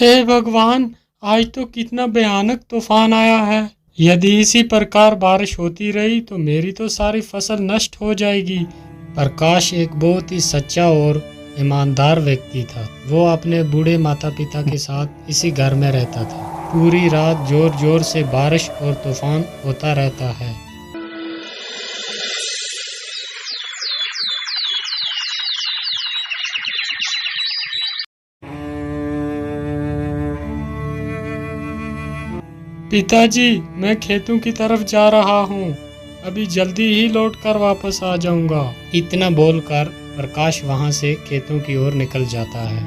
हे भगवान, आज तो कितना भयानक तूफान आया है। यदि इसी प्रकार बारिश होती रही तो मेरी तो सारी फसल नष्ट हो जाएगी। प्रकाश एक बहुत ही सच्चा और ईमानदार व्यक्ति था। वो अपने बूढ़े माता पिता के साथ इसी घर में रहता था। पूरी रात जोर जोर से बारिश और तूफान होता रहता है। पिताजी, मैं खेतों की तरफ जा रहा हूँ। अभी जल्दी ही लौट कर वापस आ जाऊंगा। इतना बोलकर प्रकाश वहां से खेतों की ओर निकल जाता है।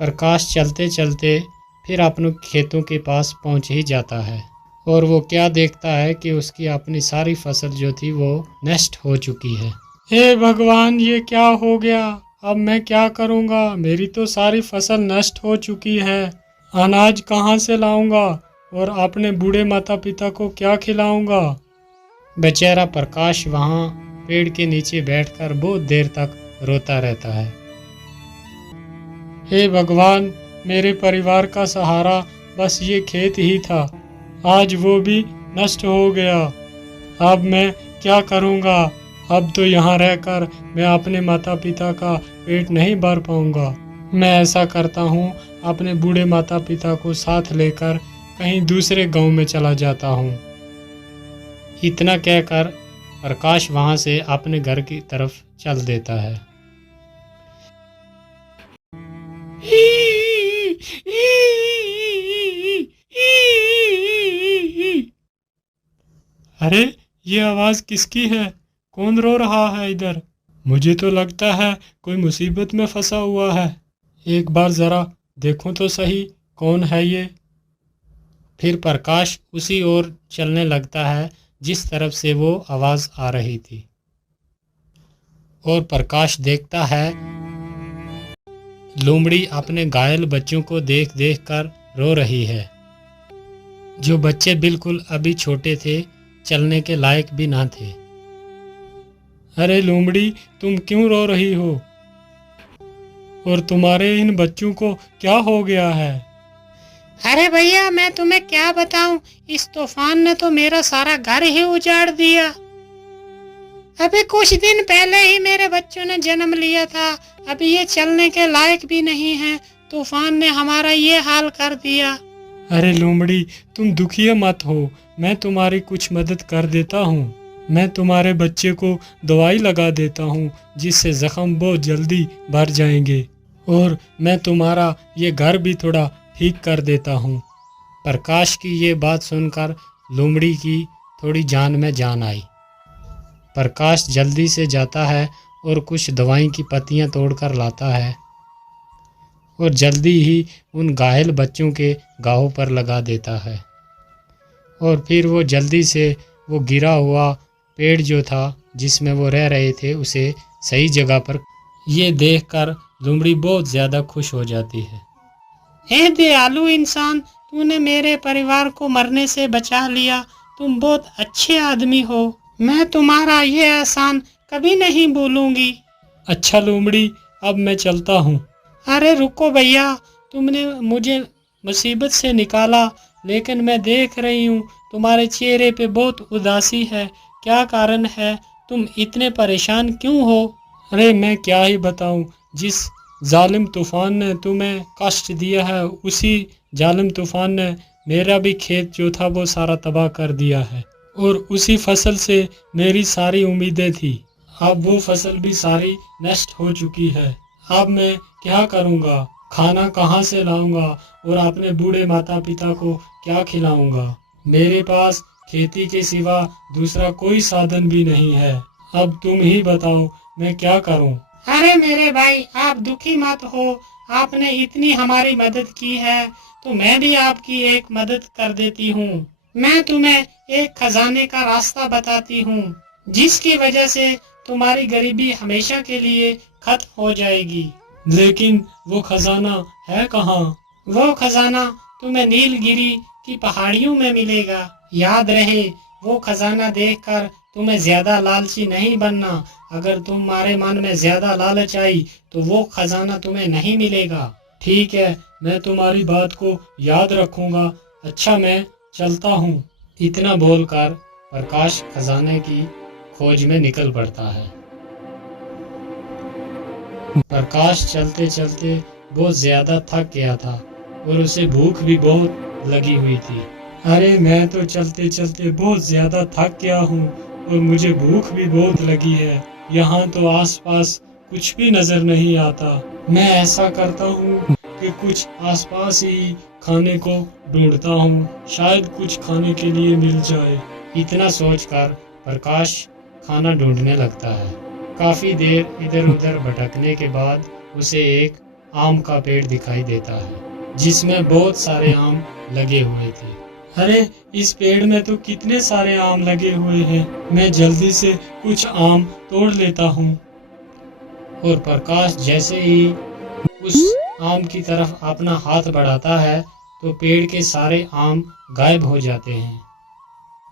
प्रकाश चलते चलते फिर अपने खेतों के पास पहुंच ही जाता है और वो क्या देखता है कि उसकी अपनी सारी फसल जो थी वो नष्ट हो चुकी है। हे भगवान, ये क्या हो गया? अब मैं क्या करूंगा? मेरी तो सारी फसल नष्ट हो चुकी है। अनाज कहाँ से लाऊंगा और अपने बूढ़े माता पिता को क्या खिलाऊंगा? बेचारा प्रकाश वहाँ पेड़ के नीचे बैठकर बहुत देर तक रोता रहता है। हे भगवान, मेरे परिवार का सहारा बस ये खेत ही था। आज वो भी नष्ट हो गया। अब मैं क्या करूंगा? अब तो यहाँ रहकर मैं अपने माता पिता का पेट नहीं भर पाऊंगा। मैं ऐसा करता हूँ, अपने बूढ़े माता पिता को साथ लेकर कहीं दूसरे गांव में चला जाता हूँ। इतना कहकर प्रकाश वहाँ से अपने घर की तरफ चल देता है। अरे, ये आवाज किसकी है? कौन रो रहा है इधर? मुझे तो लगता है कोई मुसीबत में फंसा हुआ है। एक बार जरा देखो तो सही, कौन है ये? फिर प्रकाश उसी ओर चलने लगता है जिस तरफ से वो आवाज आ रही थी और प्रकाश देखता है लोमड़ी अपने घायल बच्चों को देख देख कर रो रही है। जो बच्चे बिल्कुल अभी छोटे थे, चलने के लायक भी ना थे। अरे लोमड़ी, तुम क्यों रो रही हो? और तुम्हारे इन बच्चों को क्या हो गया है? अरे भैया, मैं तुम्हें क्या बताऊं, इस तूफान ने तो मेरा सारा घर ही उजाड़ दिया। अभी कुछ दिन पहले ही मेरे बच्चों ने जन्म लिया था। अभी ये चलने के लायक भी नहीं है। तूफान ने हमारा ये हाल कर दिया। अरे लोमड़ी, तुम दुखी मत हो। मैं तुम्हारी कुछ मदद कर देता हूँ। मैं तुम्हारे बच्चे को दवाई लगा देता हूँ जिससे जख्म बहुत जल्दी भर जाएंगे, और मैं तुम्हारा ये घर भी थोड़ा ठीक कर देता हूँ। प्रकाश की ये बात सुनकर लोमड़ी की थोड़ी जान में जान आई। प्रकाश जल्दी से जाता है और कुछ दवाई की पत्तियाँ तोड़कर लाता है और जल्दी ही उन घायल बच्चों के घावों पर लगा देता है। और फिर वो जल्दी से वो गिरा हुआ पेड़ जो था जिसमें वो रह रहे थे उसे सही जगह पर। ये देखकर लोमड़ी बहुत ज़्यादा खुश हो जाती है। हे दयालु इंसान, तूने मेरे परिवार को मरने से बचा लिया। तुम बहुत अच्छे आदमी हो। मैं तुम्हारा ये एहसान कभी नहीं भूलूंगी। अच्छा लोमड़ी, अब मैं चलता हूँ। अरे रुको भैया, तुमने मुझे मुसीबत से निकाला, लेकिन मैं देख रही हूँ तुम्हारे चेहरे पे बहुत उदासी है। क्या कारण है? तुम इतने परेशान क्यों हो? अरे मैं क्या ही बताऊँ, जिस जालिम तूफान ने तुम्हें कष्ट दिया है उसी जालिम तूफान ने मेरा भी खेत जो था वो सारा तबाह कर दिया है, और उसी फसल से मेरी सारी उम्मीदें थी। अब वो फसल भी सारी नष्ट हो चुकी है। अब मैं क्या करूँगा? खाना कहाँ से लाऊंगा और अपने बूढ़े माता पिता को क्या खिलाऊंगा? मेरे पास खेती के सिवा दूसरा कोई साधन भी नहीं है। अब तुम ही बताओ, मैं क्या करूं? अरे मेरे भाई, आप दुखी मत हो। आपने इतनी हमारी मदद की है तो मैं भी आपकी एक मदद कर देती हूँ। मैं तुम्हें एक खजाने का रास्ता बताती हूँ जिसकी वजह से तुम्हारी गरीबी हमेशा के लिए खत्म हो जाएगी। लेकिन वो खजाना है कहाँ? वो खजाना तुम्हें नीलगिरी की पहाड़ियों में मिलेगा। याद रहे, वो खजाना देखकर तुम्हें ज्यादा लालची नहीं बनना, अगर तुम्हारे मन में ज्यादा लालच आई तो वो खजाना तुम्हें नहीं मिलेगा। ठीक है, मैं तुम्हारी बात को याद रखूंगा। अच्छा, मैं चलता हूँ। इतना बोलकर प्रकाश खजाने की खोज में निकल पड़ता है। प्रकाश चलते चलते बहुत ज्यादा थक गया था और उसे भूख भी बहुत लगी हुई थी। अरे, मैं तो चलते चलते बहुत ज्यादा थक गया हूँ और मुझे भूख भी बहुत लगी है। यहाँ तो आसपास कुछ भी नजर नहीं आता। मैं ऐसा करता हूँ कि कुछ आसपास ही खाने को ढूंढता हूँ, शायद कुछ खाने के लिए मिल जाए। इतना सोचकर प्रकाश खाना ढूंढने लगता है। काफी देर इधर उधर भटकने के बाद उसे एक आम का पेड़ दिखाई देता है जिसमें बहुत सारे आम लगे हुए थे। अरे, इस पेड़ में तो कितने सारे आम लगे हुए हैं। मैं जल्दी से कुछ आम तोड़ लेता हूँ। और प्रकाश जैसे ही उस आम की तरफ अपना हाथ बढ़ाता है तो पेड़ के सारे आम गायब हो जाते हैं।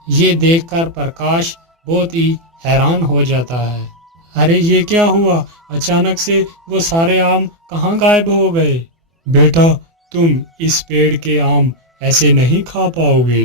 ये देखकर प्रकाश बहुत ही हैरान हो जाता है। अरे, ये क्या हुआ? अचानक से वो सारे आम कहाँ गायब हो गए? बेटा, तुम इस पेड़ के आम ऐसे नहीं खा पाओगे।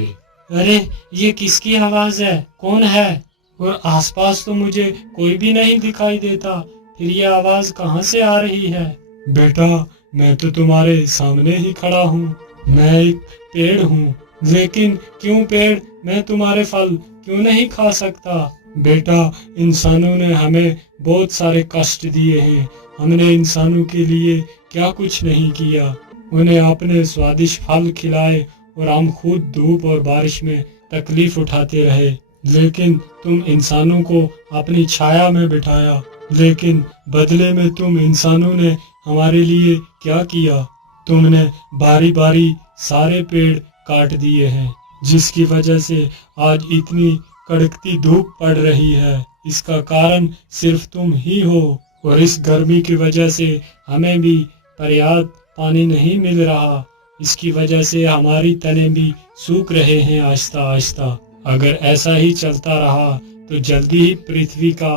अरे, ये किसकी आवाज है? कौन है? और आसपास तो मुझे कोई भी नहीं दिखाई देता, फिर ये आवाज कहाँ से आ रही है? बेटा, मैं तो तुम्हारे सामने ही खड़ा हूँ। मैं एक पेड़ हूँ, लेकिन क्यों पेड़? मैं तुम्हारे फल क्यों नहीं खा सकता? बेटा, इंसानों ने हमें बहुत सारे कष्ट दिए हैं। हमने इंसानों के लिए क्या कुछ नहीं किया। उन्हें अपने स्वादिष्ट फल खिलाए और हम खुद धूप और बारिश में तकलीफ उठाते रहे। लेकिन तुम इंसानों को अपनी छाया में बिठाया, लेकिन बदले में तुम इंसानों ने हमारे लिए क्या किया? तुमने बारी बारी सारे पेड़ काट दिए हैं, जिसकी वजह से आज इतनी कड़कती धूप पड़ रही है। इसका कारण सिर्फ तुम ही हो। और इस गर्मी की वजह से हमें भी पर्याप्त पानी नहीं मिल रहा। इसकी वजह से हमारी तने भी सूख रहे हैं आहिस्ता आहिस्ता। अगर ऐसा ही चलता रहा तो जल्दी ही पृथ्वी का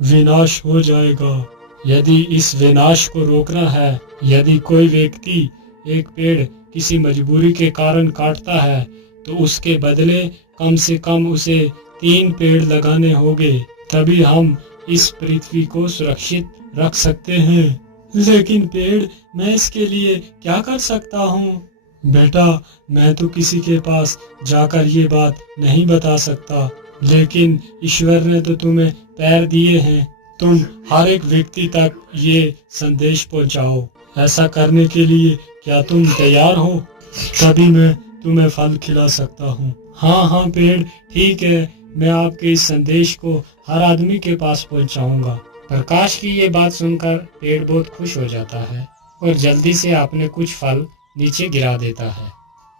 विनाश हो जाएगा। यदि इस विनाश को रोकना है, यदि कोई व्यक्ति एक पेड़ किसी मजबूरी के कारण काटता है, तो उसके बदले कम से कम उसे 3 पेड़ लगाने होंगे, तभी हम इस पृथ्वी को सुरक्षित रख सकते हैं। लेकिन पेड़, मैं इसके लिए क्या कर सकता हूँ? बेटा, मैं तो किसी के पास जाकर ये बात नहीं बता सकता, लेकिन ईश्वर ने तो तुम्हें पैर दिए हैं। तुम हर एक व्यक्ति तक ये संदेश पहुंचाओ। ऐसा करने के लिए क्या तुम तैयार हो? तभी मैं तुम्हें फल खिला सकता हूँ। हाँ हाँ पेड़, ठीक है, मैं आपके इस संदेश को हर आदमी के पास पहुंचाऊंगा। प्रकाश की ये बात सुनकर पेड़ बहुत खुश हो जाता है और जल्दी से अपने कुछ फल नीचे गिरा देता है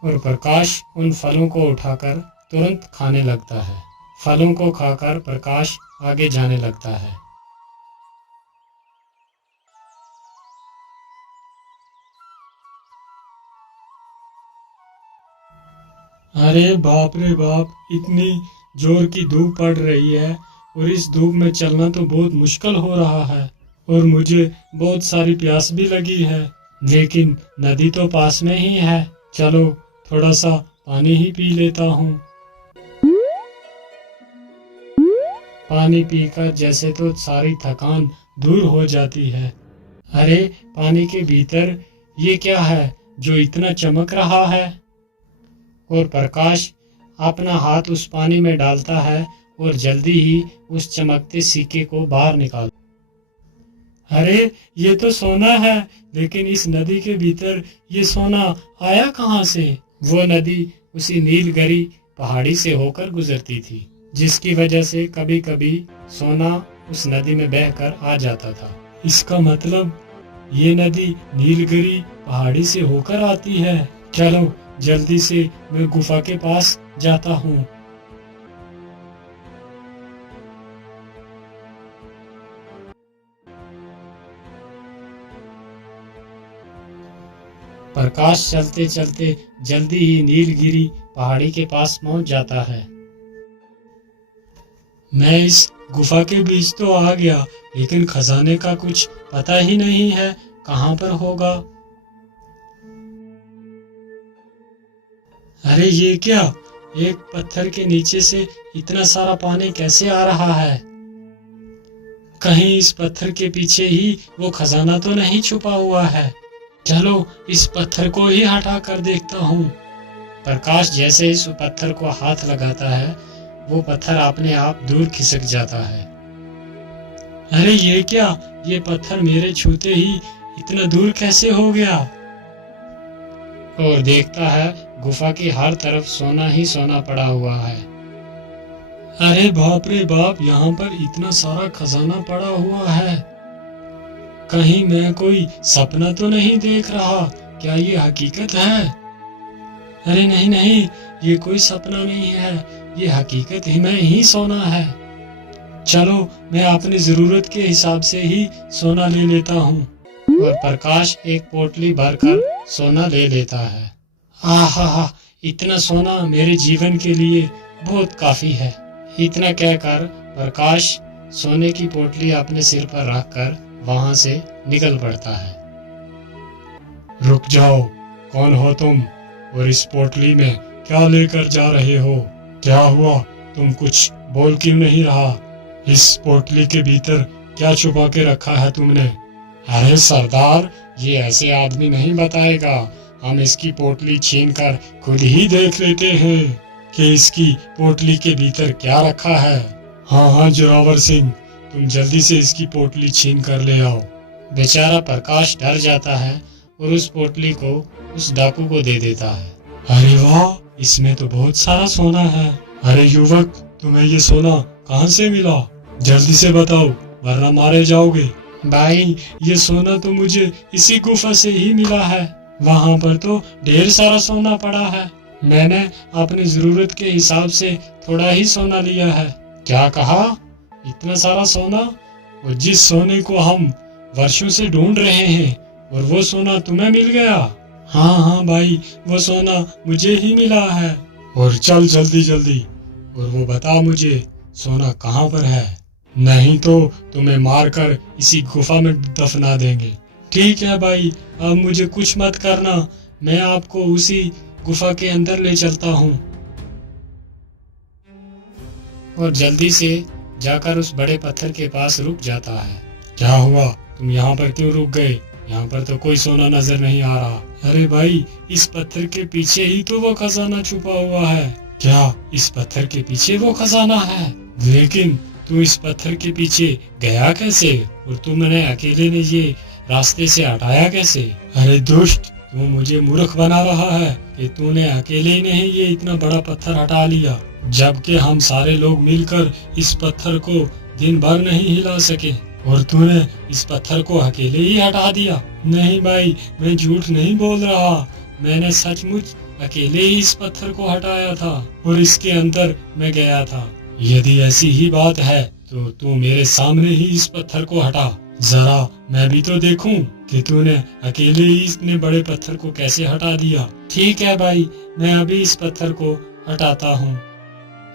और प्रकाश उन फलों को उठाकर तुरंत खाने लगता है। फलों को खाकर प्रकाश आगे जाने लगता है। अरे बाप रे बाप, इतनी जोर की धूप पड़ रही है और इस धूप में चलना तो बहुत मुश्किल हो रहा है और मुझे बहुत सारी प्यास भी लगी है, लेकिन नदी तो पास में ही है। चलो थोड़ा सा पानी ही पी लेता हूँ। पानी पीकर जैसे तो सारी थकान दूर हो जाती है। अरे, पानी के भीतर ये क्या है जो इतना चमक रहा है? और प्रकाश अपना हाथ उस पानी में डालता है और जल्दी ही उस चमकते सिक्के को बाहर निकाल। अरे, ये तो सोना है, लेकिन इस नदी के भीतर ये सोना आया कहाँ से? वो नदी उसी नीलगिरी पहाड़ी से होकर गुजरती थी, जिसकी वजह से कभी कभी सोना उस नदी में बहकर आ जाता था। इसका मतलब ये नदी नीलगिरी पहाड़ी से होकर आती है। चलो जल्दी से मैं गुफा के पास जाता हूँ। प्रकाश चलते चलते जल्दी ही नीलगिरी पहाड़ी के पास पहुंच जाता है। मैं इस गुफा के बीच तो आ गया, लेकिन खजाने का कुछ पता ही नहीं है कहाँ पर होगा। अरे ये क्या, एक पत्थर के नीचे से इतना सारा पानी कैसे आ रहा है? कहीं इस पत्थर के पीछे ही वो खजाना तो नहीं छुपा हुआ है। चलो इस पत्थर को ही हटा कर देखता हूँ। प्रकाश जैसे इस पत्थर को हाथ लगाता है, वो पत्थर अपने आप दूर खिसक जाता है। अरे ये क्या, ये पत्थर मेरे छूते ही इतना दूर कैसे हो गया? और देखता है गुफा की हर तरफ सोना ही सोना पड़ा हुआ है। अरे बाप रे बाप, यहाँ पर इतना सारा खजाना पड़ा हुआ है। कहीं मैं कोई सपना तो नहीं देख रहा? क्या ये हकीकत है? अरे नहीं नहीं, ये कोई सपना नहीं है, ये हकीकत ही में ही सोना है। चलो मैं अपनी जरूरत के हिसाब से ही सोना ले लेता हूँ। और प्रकाश एक पोटली भरकर सोना ले लेता है। आहा, इतना सोना मेरे जीवन के लिए बहुत काफी है। इतना कहकर प्रकाश सोने की पोटली अपने सिर पर रखकर वहां से निकल पड़ता है। रुक जाओ, कौन हो तुम और इस पोटली में क्या लेकर जा रहे हो? क्या हुआ, तुम कुछ बोल क्यों नहीं रहा? इस पोटली के भीतर क्या छुपा के रखा है तुमने? अरे सरदार, ये ऐसे आदमी नहीं बताएगा। हम इसकी पोटली छीनकर खुद ही देख लेते हैं कि इसकी पोटली के भीतर क्या रखा है। हाँ जोरावर सिंह, तुम जल्दी से इसकी पोटली छीन कर ले आओ। बेचारा प्रकाश डर जाता है और उस पोटली को उस डाकू को दे देता है। अरे वाह, इसमें तो बहुत सारा सोना है। अरे युवक, तुम्हें ये सोना कहाँ से मिला? जल्दी से बताओ, वरना मारे जाओगे। भाई, ये सोना तो मुझे इसी गुफा से ही मिला है। वहाँ पर तो ढेर सारा सोना पड़ा है। मैंने अपनी जरूरत के हिसाब से थोड़ा ही सोना लिया है। क्या कहा? इतना सारा सोना? और जिस सोने को हम वर्षों से ढूंढ रहे हैं, और वो सोना तुम्हें मिल गया? हाँ भाई, वो सोना मुझे ही मिला है। और चल जल्दी जल्दी, और वो बता मुझे सोना कहाँ पर है, नहीं तो तुम्हें मारकर इसी गुफा में दफना देंगे। ठीक है भाई, अब मुझे कुछ मत करना, मैं आपको उसी गुफा के अंदर ले चलता हूँ। और जल्दी से जाकर उस बड़े पत्थर के पास रुक जाता है। क्या हुआ, तुम यहाँ पर क्यों रुक गए? यहाँ पर तो कोई सोना नजर नहीं आ रहा। अरे भाई, इस पत्थर के पीछे ही तो वो खजाना छुपा हुआ है। क्या इस पत्थर के पीछे वो खजाना है? लेकिन तू इस पत्थर के पीछे गया कैसे, और तुमने अकेले ने ये रास्ते से हटाया कैसे? अरे दुष्ट, तू मुझे मूर्ख बना रहा है कि तूने अकेले ही नहीं ये इतना बड़ा पत्थर हटा लिया, जबकि हम सारे लोग मिलकर इस पत्थर को दिन भर नहीं हिला सके, और तूने इस पत्थर को अकेले ही हटा दिया। नहीं भाई, मैं झूठ नहीं बोल रहा, मैंने सचमुच अकेले ही इस पत्थर को हटाया था और इसके अंदर मैं गया था। यदि ऐसी ही बात है तो तू मेरे सामने ही इस पत्थर को हटा, जरा मैं भी तो देखूं कि तूने अकेले ही इतने बड़े पत्थर को कैसे हटा दिया। ठीक है भाई, मैं अभी इस पत्थर को हटाता हूँ।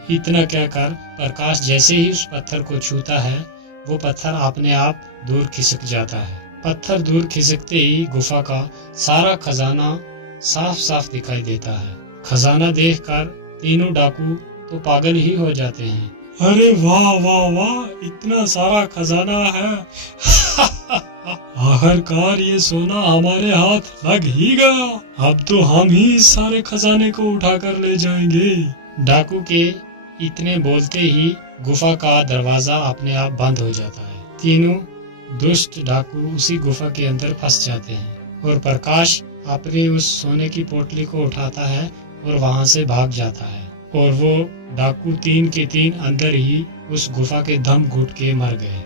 इतना कहकर प्रकाश जैसे ही उस पत्थर को छूता है, वो पत्थर अपने आप दूर खिसक जाता है। पत्थर दूर खिसकते ही गुफा का सारा खजाना साफ साफ दिखाई देता है। खजाना देखकर तीनों डाकू तो पागल ही हो जाते हैं। अरे वाह वाह वाह, इतना सारा खजाना है। आखिरकार ये सोना हमारे हाथ लग ही गया। अब तो हम ही इस सारे खजाने को उठाकर ले जाएंगे। डाकू के इतने बोलते ही गुफा का दरवाजा अपने आप बंद हो जाता है। तीनों दुष्ट डाकू उसी गुफा के अंदर फंस जाते हैं और प्रकाश अपनी उस सोने की पोटली को उठाता है और वहां से भाग जाता है। और वो डाकू तीन के तीन अंदर ही उस गुफा के दम घुट के मर गए।